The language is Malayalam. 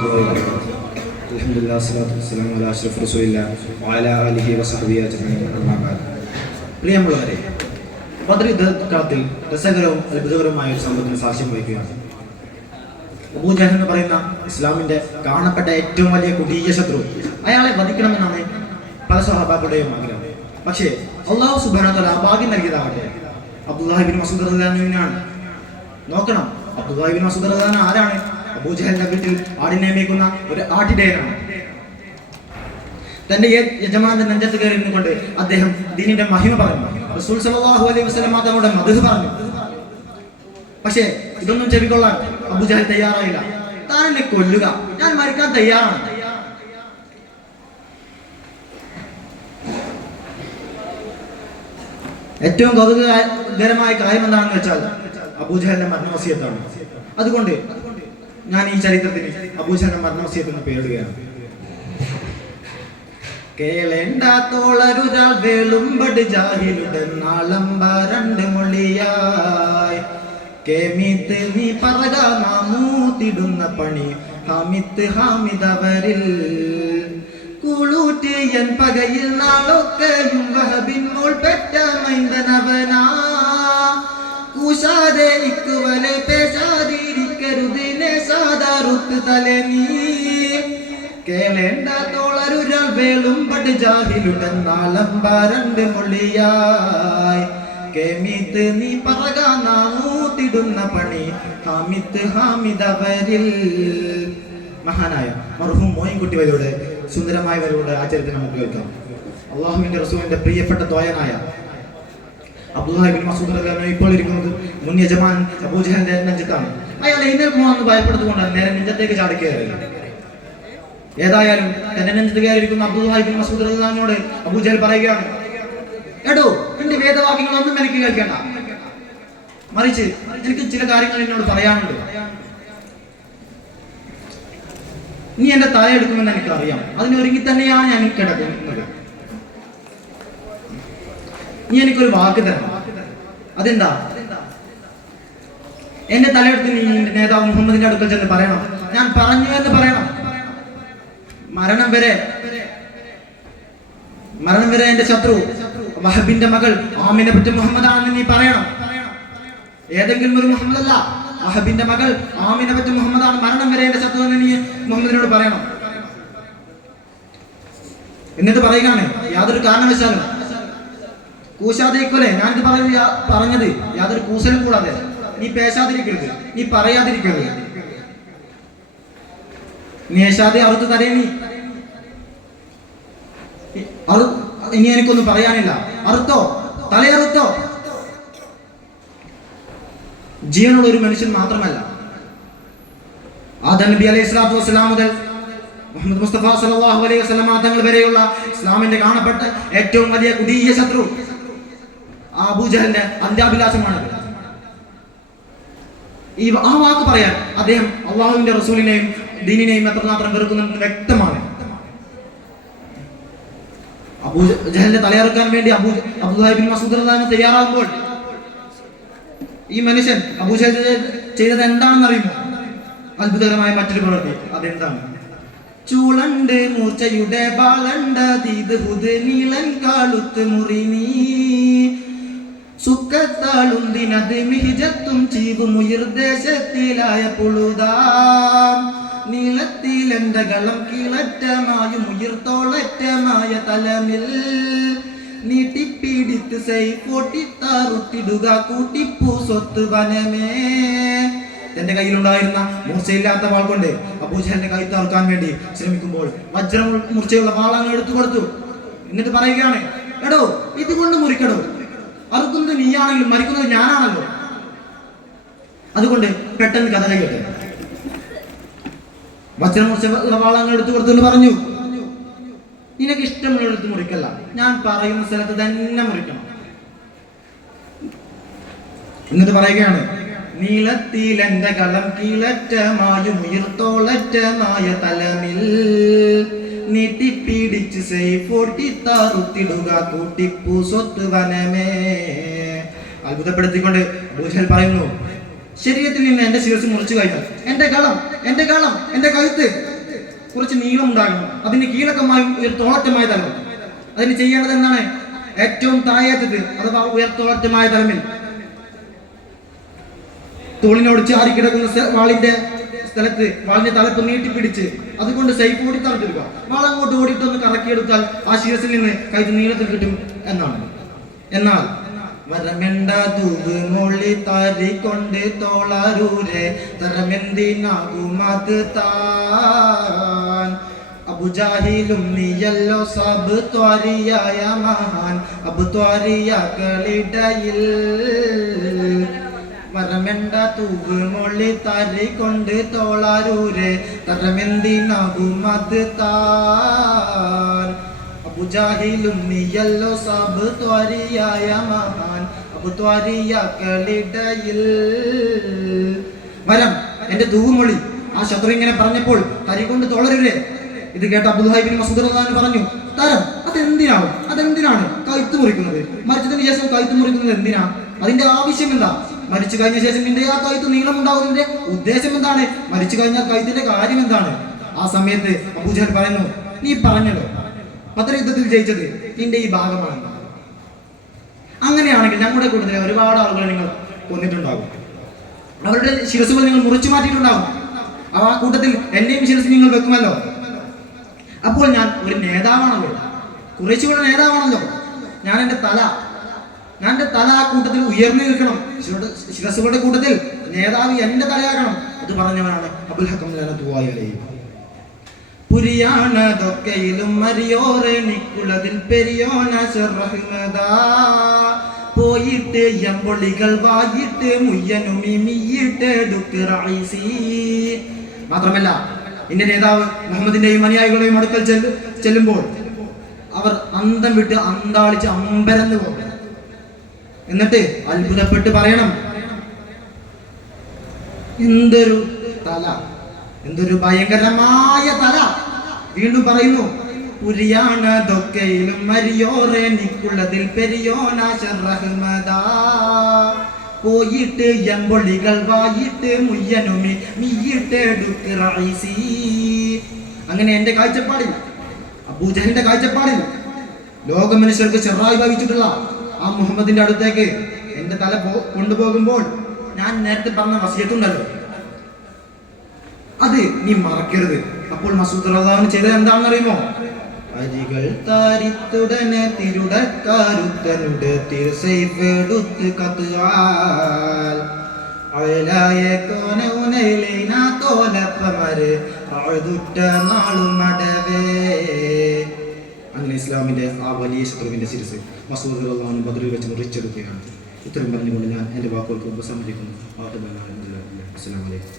അൽഹംദുലില്ലാ സ്വല്ലല്ലാഹു വസ്സലാമു അലാ അഷ്റഫി റസൂലില്ലാഹി വഅലാ ആലിഹി വസഹ്ബിഹി അജ്മഈൻ. അമ്മാ ബഅദ്. പ്രിയമുള്ളവരെ, ബദർ യുദ്ധകാലത്തിൽ രസകരവും അത്ഭുതകരവുമായ ഒരു സംഭവത്തിന് സാക്ഷ്യം വഹിക്കുകയാണ്. അബൂജഹൽ എന്ന് പറയുന്ന ഇസ്ലാമിന്റെ കാണപ്പെട്ട ഏറ്റവും വലിയ കൊടിയ ശത്രു, അയാളെ വധിക്കണമെന്നാണ് പല സ്വഹാബാക്കളുടെയും ആഗ്രഹം. പക്ഷേ അല്ലാഹു സുബ്ഹാനഹു വ തആല ഭാഗ്യം നൽകിയതാകട്ടെ അബ്ദുല്ലാഹി ഇബ്നു മസ്ഊദ് റളിയല്ലാഹു അൻഹുവിനാണ്. നോക്കണം, അബ്ദുല്ലാഹി ഇബ്നു മസ്ഊദ് റളിയല്ലാഹു അൻഹു ആരാണ്? അബൂജഹലിന്റെ വീട്ടിൽ ആടിനെ മേയ്ക്കുന്ന ഒരു ആട്ടിടയനാണ്. തന്റെ യജമാന്റെ നെഞ്ചത്ത് കയറി നിന്നുകൊണ്ട് അദ്ദേഹം ദീനിന്റെ മഹിമ പറഞ്ഞു. റസൂൽ സല്ലല്ലാഹു അലൈഹി വസല്ലം തങ്ങളുടെ മദ്ഹ് പറഞ്ഞു. പക്ഷേ ഇതൊന്നും ചെവിക്കൊള്ളാൻ അബൂജഹൽ തയ്യാറായില്ല. താൻ എന്നെ കൊല്ലുക, ഞാൻ മരിക്കാൻ തയ്യാറാണ്. ഏറ്റവും കൗതുകകരമായ കാര്യം എന്താണെന്ന് വെച്ചാൽ അബൂജഹലിന്റെ മരണവസിയത്താണ്. അതുകൊണ്ട് ഞാൻ ഈ ചരിത്രത്തിന് അബൂജഹലിന്റെ മരണവസിയത്ത് എന്ന് പേരിടുകയാണ്. കേളേണ്ടാത്തോളരുരാൾ വേളുമ്പട് ജാഹിലുടെന്നാളമ്പ രണ്ട് മൊഴിയായി കേമിത്ത് നീ പറക നാമൂത്തിടുന്ന പണി ഹാമിത്ത് ഹാമിദവരിൽ കൂളൂറ്റിയൻ പകയിൽ നാളൊക്കെയും വഹബിൻ മോൾ പെറ്റ മൈന്ദനവനാ കൂശാതെ ഇക്കുവലെ പേശാതിരിക്കരുതിനെ സാധാറുത്ത് തലെ നീ കേളേണ്ടാത്തോളരുരാൾ വേളുമ്പട് ജാഹിലുടെന്നാളമ്പ രണ്ട് മൊഴിയായി കേമിത്ത് നീ പറക നാമൂത്തിടുന്ന പണി ഹാമിത്ത് ഹാമിദവരിൽ. മഹാനായ മർഹൂം മോയിൻകുട്ടി വരിയുടെ സുന്ദരമായ വരിയുടെ ആചാര്യത്തെ നമുക്ക് കേൾക്കാം. അള്ളാഹുവിന്റെ റസൂലിന്റെ പ്രിയപ്പെട്ട ദ്വയനായ അബ്ദുല്ലാഹി ഇബ്നു മസ്ഊദ് റളിയല്ലാഹു അൻഹു ഇപ്പോൾ ഇരിക്കുന്നത് മുൻ യജമാൻ അബൂജഹലിന്റെ നെഞ്ചത്താണ്. അയാൾ എഴുന്നേൽക്കുമെന്ന് ഭയപ്പെടുത്തുകൊണ്ടാണ് നേരെ നെഞ്ചത്തേക്ക് ചാടിക്കയറിയത്. ഏതായാലും തന്റെ നെഞ്ചത്ത് കയറിയിരിക്കുന്ന അബ്ദുല്ലാഹി ഇബ്നു മസ്ഊദ് റളിയല്ലാഹു അൻഹുവിനോട് അബൂജഹൽ പറയുകയാണ്, എടോ, എന്റെ വേദവാക്യങ്ങളൊന്നും എനിക്ക് കേൾക്കേണ്ട, മറിച്ച് എനിക്ക് ചില കാര്യങ്ങൾ എന്നോട് പറയാനുണ്ട്. നീ എന്റെ തലയെടുക്കുമെന്ന് എനിക്കറിയാം, അതിനൊരുങ്ങി തന്നെയാണ് ഞാൻ കിടക്കുന്നത്. നീ എനിക്കൊരു വാക്ക് തരണം. അതെന്താ? എന്റെ തലയെടുത്ത് നീ നേതാവ് മുഹമ്മദിന്റെ അടുക്കൽ ചെന്ന് പറയണം, ഞാൻ പറഞ്ഞു എന്ന് പറയണം. മരണം വരെ എന്റെ ശത്രു വഹബിന്റെ മകൾ ആമിനെ പറ്റി മുഹമ്മദാണെന്ന് നീ പറയണം. ഏതെങ്കിലും ഒരു മുഹമ്മദ് അല്ല, വഹബിന്റെ മകൾ ആമിനെ പറ്റി മുഹമ്മദാണ്. മരണം വരെ എന്റെ ശത്രു എന്ന് നീ മുഹമ്മദിനോട് പറയണം. എന്നിട്ട് പറയുകയാണ്, യാതൊരു കാരണവശാലും കൂശാതിരിക്കല്ലേ, ഞാനിത് പറഞ്ഞത് യാതൊരു കൂസലും കൂടാതെ നീ പേശാതിരിക്കരുത്, നീ പറയാതിരിക്കരുത്. നേശാതെ അറുത്ത് തരേ നീ ഇനി എനിക്കൊന്നും പറയാനില്ല. അറുത്തോ, തലയറുത്തോ. ജീവനുള്ള ഒരു മനുഷ്യൻ മാത്രമല്ല, ആദം നബി അലൈഹി സ്വലാത്തു വസ്സലാം മുതൽ മുഹമ്മദ് മുസ്തഫ സല്ലല്ലാഹു അലൈഹി വസല്ലം തങ്ങൾ വരെയുള്ള ഇസ്ലാമിന്റെ കാണപ്പെട്ട ഏറ്റവും വലിയ കൊടിയ ശത്രു അബൂജഹലിന്റെ അന്ത്യാഭിലാഷമാണ്. ആ വാക്ക് പറയാൻ അദ്ദേഹം അള്ളാഹുവിന്റെ റസൂലിനെയും ദീനിനെയും എത്രമാത്രം വെറുക്കുന്നെന്ന് വ്യക്തമാണ്. അബൂജഹലിന്റെ തലയിറക്കാൻ വേണ്ടി അബ്ദുല്ലാഹി ഇബ്നു മസ്ഊദ് റളിയല്ലാഹു അൻഹു തയ്യാറാകുമ്പോൾ ഈ മനുഷ്യൻ അബൂജഹൽ ചെയ്തത് എന്താണെന്ന് അറിയുമോ? അത്ഭുതകരമായ മറ്റൊരു പ്രവൃത്തി. അതെന്താണ്? ചൂളണ്ട് മൂർച്ചയുടെ ബാലണ്ട ദീദ് ഹുദ് നീളൻ കാളുത്ത് മുറിനീ സുക്കത്താളുന്തിനത് മിഹിജത്തും ചീവും ഉയർദേശത്തിലായ പുളുതാം നീളത്തിലെന്റെ ഗളം കീളറ്റമായും ഉയർത്തോളറ്റമായ തലമിൽ നീട്ടിപ്പീടിത്ത് സൈഫോട്ടിത്താറുത്തിടുക കൂട്ടിപ്പൂ സ്വത്ത് വനമേ. തന്റെ കയ്യിലുണ്ടായിരുന്ന മൂർച്ചയില്ലാത്ത വാൾ കൊണ്ട് അബൂജഹലിന്റെ കൈ തറക്കാൻ വേണ്ടി ശ്രമിക്കുമ്പോൾ വജ്രമൂർച്ചയുള്ള വാളാണ് എടുത്തു കൊടുത്തു. എന്നിട്ട് പറയുകയാണ്, എടോ, ഇതുകൊണ്ട് മുറിക്കടോ, അറുക്കുന്നത് നീയാണെങ്കിലും മരിക്കുന്നത് ഞാനാണല്ലോ. അതുകൊണ്ട് പെട്ടെന്ന് കഥ കേട്ടെ. വജ്രമൂർച്ച വാളങ്ങൾ എടുത്തു കൊടുത്തു പറഞ്ഞു, നിനക്ക് ഇഷ്ടമുള്ള എടുത്ത് മുറിക്കല്ല, ഞാൻ പറയുന്ന സ്ഥലത്ത് തന്നെ മുറിക്കണം. എന്നിട്ട് പറയുകയാണ്, നീളത്തിലെന്റെ കളം കീളറ്റമായും ഉയർത്തോളറ്റമായ തലമിൽ നീട്ടിപ്പിടിച്ച് സൈഫോട്ടിത്താറുത്തിടുക കൂട്ടിപ്പൂ സ്വത്ത് വനമേ. അത്ഭുതപ്പെടുത്തിക്കൊണ്ട് അബൂജഹൽ പറയുന്നു, ശരീരത്തിൽ നിന്ന് എന്റെ ശിരസ് മുറിച്ചു കഴിഞ്ഞാൽ എന്റെ കഴുത്ത് കുറച്ച് നീളം ഉണ്ടാകണം, അതിന് കീഴക്കമായും ഉയർത്തോളറ്റമായ തലം. അതിന് ചെയ്യേണ്ടത് എന്താണ്? ഏറ്റവും താഴേറ്റത് അഥവാ ഉയർത്തോളറ്റമായ തലമിൽ തോളിനോട് ചാരി കിടക്കുന്ന വാളിന്റെ സ്ഥലത്ത് വാളിന്റെ തലപ്പ് നീട്ടിപ്പിടിച്ച് അതുകൊണ്ട് സൈഫ് ഓടി തളർത്തിടുക. വാൾ അങ്ങോട്ട് ഓടിയിട്ടൊന്ന് കറക്കിയെടുത്താൽ ആ ശിരസിൽ നിന്ന് കഴുത്ത് നീളത്തിൽ കിട്ടും എന്നാണ്. എന്നാൽ വരമെണ്ട തൂവ് മൊളി താരിക്കൊണ്ട് തോളാരൂരെ തരമെന്തിനാകുമത് താൻ അബുജാഹിലും നീയല്ലോ സബ് ത്വാരിയായ മഹാൻ അബു ത്വാരിയകളിടയിൽ വരമെണ്ട തൂവ് മൊളി താരിക്കൊണ്ട് തോളാരൂരെ തരമെന്തിനാകുമത് താൻ അബുജാഹിലും നീയല്ലോ സബ് ത്വാരിയായ മഹാൻ അബു ത്വാരിയകളിടയിൽ. വരം എന്റെ തൂവുമൊളി ആ ശത്രു ഇങ്ങനെ പറഞ്ഞപ്പോൾ തരികൊണ്ട് തോളരൂരെ. ഇത് കേട്ട അബ്ദുല്ലാഹി ഇബ്നു മസ്ഊദ് റളിയല്ലാഹു പറഞ്ഞു, തരം അതെന്തിനാണ് കഴുത്ത് മുറിക്കുന്നത്? മരിച്ചതിന് ശേഷം കഴുത്ത് മുറിക്കുന്നത് എന്തിനാ? അതിന്റെ ആവശ്യം എന്താ? മരിച്ചു കഴിഞ്ഞ ശേഷം നിന്റെ ആ കഴുത്ത് നീളം ഉണ്ടാകുന്നതിന്റെ ഉദ്ദേശം എന്താണ്? മരിച്ചു കഴിഞ്ഞാൽ കഴുത്തിന്റെ കാര്യം എന്താണ്? ആ സമയത്ത് അബൂജഹൽ പറയുന്നു, നീ പറഞ്ഞല്ലോ ബദർ യുദ്ധത്തിൽ ജയിച്ചത് നിന്റെ ഈ ഭാഗമാണ്. അങ്ങനെയാണെങ്കിൽ ഞങ്ങളുടെ കൂട്ടത്തിലെ ഒരുപാട് ആളുകളെ നിങ്ങൾ കൊന്നിട്ടുണ്ടാകും, അവരുടെ ശിരസുകൾ നിങ്ങൾ മുറിച്ചു മാറ്റിയിട്ടുണ്ടാകും. ആ കൂട്ടത്തിൽ എന്റെയും ശിരസ് നിങ്ങൾ വെക്കുമല്ലോ. അപ്പോൾ ഞാൻ ഒരു നേതാവാണല്ലോ, കുറേശ്ശിയുടെ നേതാവാണല്ലോ. ഞാൻ എൻ്റെ തല ആ കൂട്ടത്തിൽ ഉയർന്നു നിൽക്കണം. ശിരസുകളുടെ കൂട്ടത്തിൽ നേതാവ് എന്റെ തലയാകണം. അത് പറഞ്ഞവനാണ് അബുൽ ഹക്കം ലഅനത്തുല്ലാഹി അലൈഹി. പുരിയാണതൊക്കെയിലും മരിയോറെ നിക്കുളതിൽ പെരിയോന റഹ്മദാ പോയിട്ട് എമ്പൊളികൾ വായിട്ട് മുയ്യനുമിയിട്ട് ഡുക്റൈസി. മാത്രമല്ല എന്റെ നേതാവ് മുഹമ്മദിന്റെയും അനുയായികളുടെയും അടുക്കൽ ചെല്ലുമ്പോൾ അവർ അന്തം വിട്ട് അന്താളിച്ച് അമ്പരന്ന് പോകും. എന്നിട്ട് അത്ഭുതപ്പെട്ട് പറയണം, എന്തൊരു തല, എന്തൊരു ഭയങ്കരമായ തല. വീണ്ടും പറയുന്നു, പുരിയാണതൊക്കെയിലും മരിയോറെ നിക്കുള്ളതിൽ പെരിയോന റഹ്മദാ പോയിട്ട് എമ്പൊളികൾ വായിട്ട് മുയ്യനുമി മീയിട്ട് ഡുക്റൈസി. അങ്ങനെ എന്റെ കാഴ്ചപ്പാടിൽ, അബൂജഹലിന്റെ കാഴ്ചപ്പാടിൽ, ലോക മനുഷ്യർക്ക് ചെറായി ഭാവിച്ചിട്ടുള്ള ആ മുഹമ്മദിന്റെ അടുത്തേക്ക് എന്റെ തല കൊണ്ടുപോകുമ്പോൾ ഞാൻ നേരത്തെ പറഞ്ഞ വസിയത്തുണ്ടല്ലോ, അത് നീ മറക്കരുത്. അപ്പോൾ മസൂദ് റളിയല്ലാഹു അൻഹു ചെയ്തത് എന്താണെന്ന് അറിയുമോ? അരികൾ താരിത്തുടനെ തിരുടക്കാരുത്തനുടെ തിരുസൈഫെടുത്ത് കത്തുവാൽ അയലായ കോനൗനയിലേന തോലപ്പമര് അഴുതുറ്റ നാളുമടവേ. അങ്ങനെ ഇസ്ലാമിന്റെ ആ വലിയ ശത്രുവിന്റെ ശിരസ് മസൂദ് റളിയല്ലാഹു അൻഹു ബദറിൽ വെച്ച് മുറിച്ചെടുക്കുകയാണ്. ഇത്രയും പറഞ്ഞുകൊണ്ട് ഞാൻ എൻ്റെ വാക്കുകൾക്ക് ഉപസംഹരിക്കുന്നു. അസ്സലാമു അലൈക്കും.